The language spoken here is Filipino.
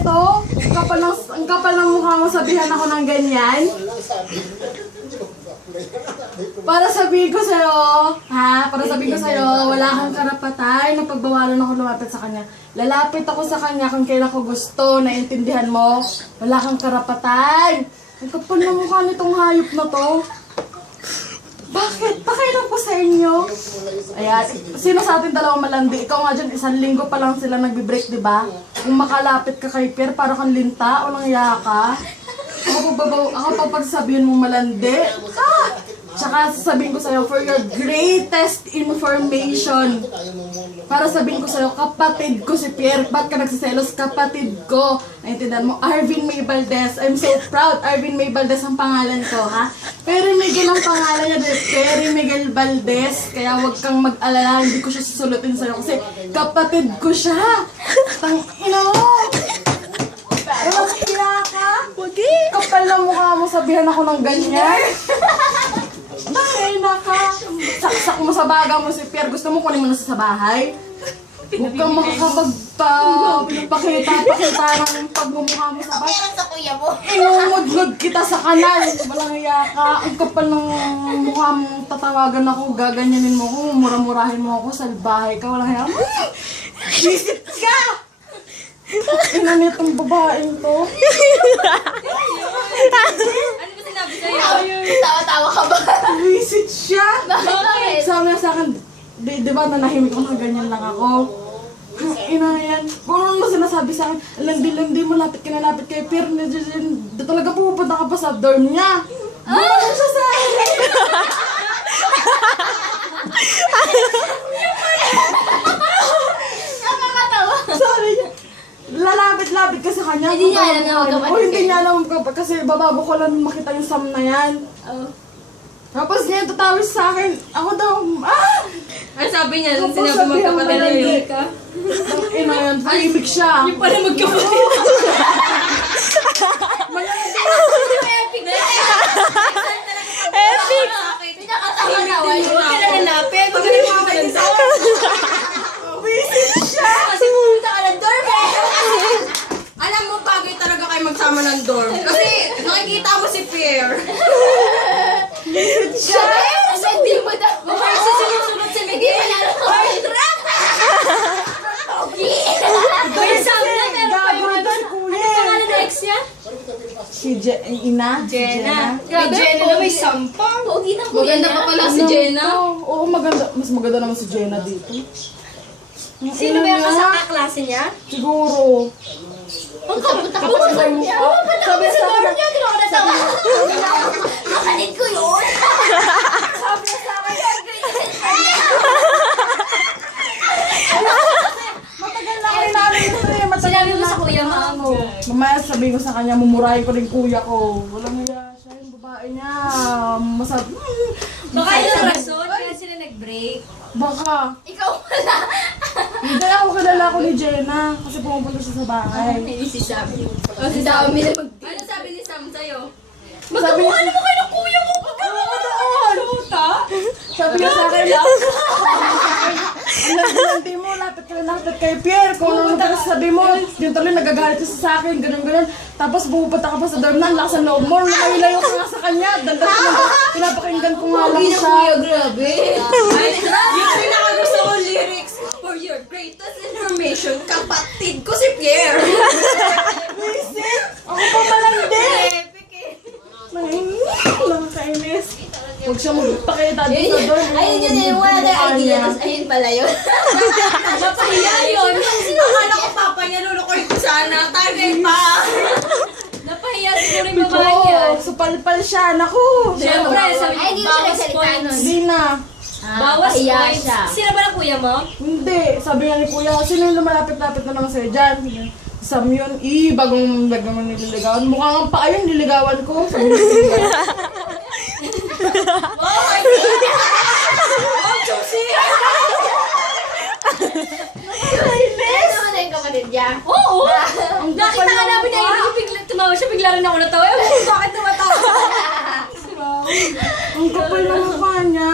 nito? Ang kapal ng mukha mo, sabihan ako ng ganyan? Para sabihin ko sa'yo, para sabihin ko sa'yo, wala kang karapatan na pagbawalan ako lumapit sa kanya. Lalapit ako sa kanya kung kailan ko gusto, naiintindihan mo? Wala kang karapatan. Ang kapal ng mukha nitong hayop na to. Bakit? Pakailan ko sa inyo? Ayan, sino sa ating dalawang malandi? Ikaw nga dyan, 1 linggo pa lang sila nagbe-break, diba? Kung makalapit ka kay Pierre, para kang linta o nangya ka. Ako pa pagsabihin mo malandi. Tsaka sasabihin ko sa'yo, for your greatest information. Para sabihin ko sa'yo, kapatid ko si Pierre. Ba't ka nagsiselos? Kapatid ko. Naintindihan mo? Arvin May Valdez. I'm so proud. Arvin May Valdez ang pangalan ko, ha? Perry Miguel ang pangalan niya. Perry Miguel Valdez. Kaya huwag kang mag-alala. Hindi ko siya susulutin sa'yo kasi kapatid ko siya. Tangina mo! Walang kaya ka? Kapal na mukha mo, sabihan ako ng ganyan. Tangina ka. Saksak mo sa baga mo si Pierre. Gusto mo kunin mo na sa bahay? Huwag kang makakapagpakita ng pagmumukha mo sa bahay. Sa kuya mo. Ingungod-ngod kita sa kanal. Walang iya ka. Ang kapal ng mukha mo, tatawagan ako, gaganyanin mo ako, mura-murahin mo ako, salbahay ka, walang iya. Visit ka! Ina nitong babaeng to. Ano ba sinabi sa'yo? Tawa-tawa ka ba? Visit siya. Bakit? Sabi niya sa akin, di ba nanahimik ako na ganyan lang ako? Ina yan. Kung ano mo sinasabi sa akin, landi mo, lapit ka na lapit kay Pierre. Talaga pupunta ka pa sa dorm niya. Bumalik siya sa akin. Nakakatawa. Sabi niya, lalapit-lapit ka sa kanya. Hindi niya alam na magkapatid O hindi niya alam magkapatid kasi bababo ko lang makita yung Sam na yan. Tapos niya tatawis sa akin. Ako daw, Ano sabi niya? Nung Tapos sinabi sabi magkapatid ang na malandi. yun ka? ina yan, tahimik siya. Yung pala magkapatid. Epic! Pinakatawa-tawa yun. Huwag ka na hanapin. Huwag ka na hanapin. Visit siya. Kasi pumunta ka ng dorm eh. Alam mo, bagay talaga kayo magsama ng dorm. Kasi nakikita mo si Pierre. Visit siya. Kasi hindi mo daw. Bakit sinusunod si Hindi Miguel? mo lang ako. May sabi na meron pa yung Gago si kuya. Pangalan na ex niya? Si Ina? Si Jenna. Grabe, May Jenna na may pogi. sampang. Pogi ng kuya Maganda niya. pa pala si Jenna. Oo, maganda. Mas maganda naman si Jenna dito. Sino ba yung kasama klase niya? Siguro. Punta ka pa sa dorm niya. Sabi sa akin, Hindi ako natawa. Makanit ko yun. sabi sa akin, matagal na kayo namin ito eh. Matagal Sinabi mo na sa ako kuya na mo? ano. Mamaya sabihin ko sa kanya, mumurahin ko rin kuya ko. Walang hiya siya yung babae niya. Masabi. Baka yung rason, kaya sila nag-break. Baka. Ikaw wala. Hindi ako kilala ko ni Jenna. Kasi pumupunta siya sa bahay. Si Sam. O si Sam, may nag- Ano sabi ni Sam sa'yo? Sabi niya, Ano mo kayo ng kuya mo? sabi niya sa akin, hindi mo, lapit kay Pierre. Kung ano ka sabi mo, yung tuloy nagagalit siya sa akin, ganun. Tapos pupunta ka pa sa dorm na, ang lakas ng loob mo, lumayo ka nga sa kanya. Dandas mo, pinapakinggan ko nga lang siya. grabe. Yung pinakagusto ko lyrics, for your greatest information, kapatid ko si Pierre. Visit! Ako pa malandi! Epic eh. Nakakainis. Huwag siya magpakita doon sa dorm. Ayun yun, yung wala tayong idea. Tapos ayun pala yun. Napahiya yun. Sino akala ko papa niya, lulukoy ko sana. Tagay pa. Napahiya siguro yung Ito, babae niya. supalpal siya. Naku! Siyempre, sabi Ay, hindi siya bawas nagsalita points. nun. Hindi na. Bawas Pahiya points. siya. Sino ba na kuya mo? Hindi. Sabi nga ni Kuya, sino yung lumalapit-lapit na naman sa'yo dyan? Sam yun. Bagong nililigawan. Mukhang ang paa yun, nililigawan ko. Sabi ni Kuya. Oh my God! Oh, Josie! Ano naman na yung kapatid niya? Oo! Ang Nakita ka namin na tumawa siya, bigla rin ako natawa. Bakit tumatawa? Ang kapal ng mukha niya.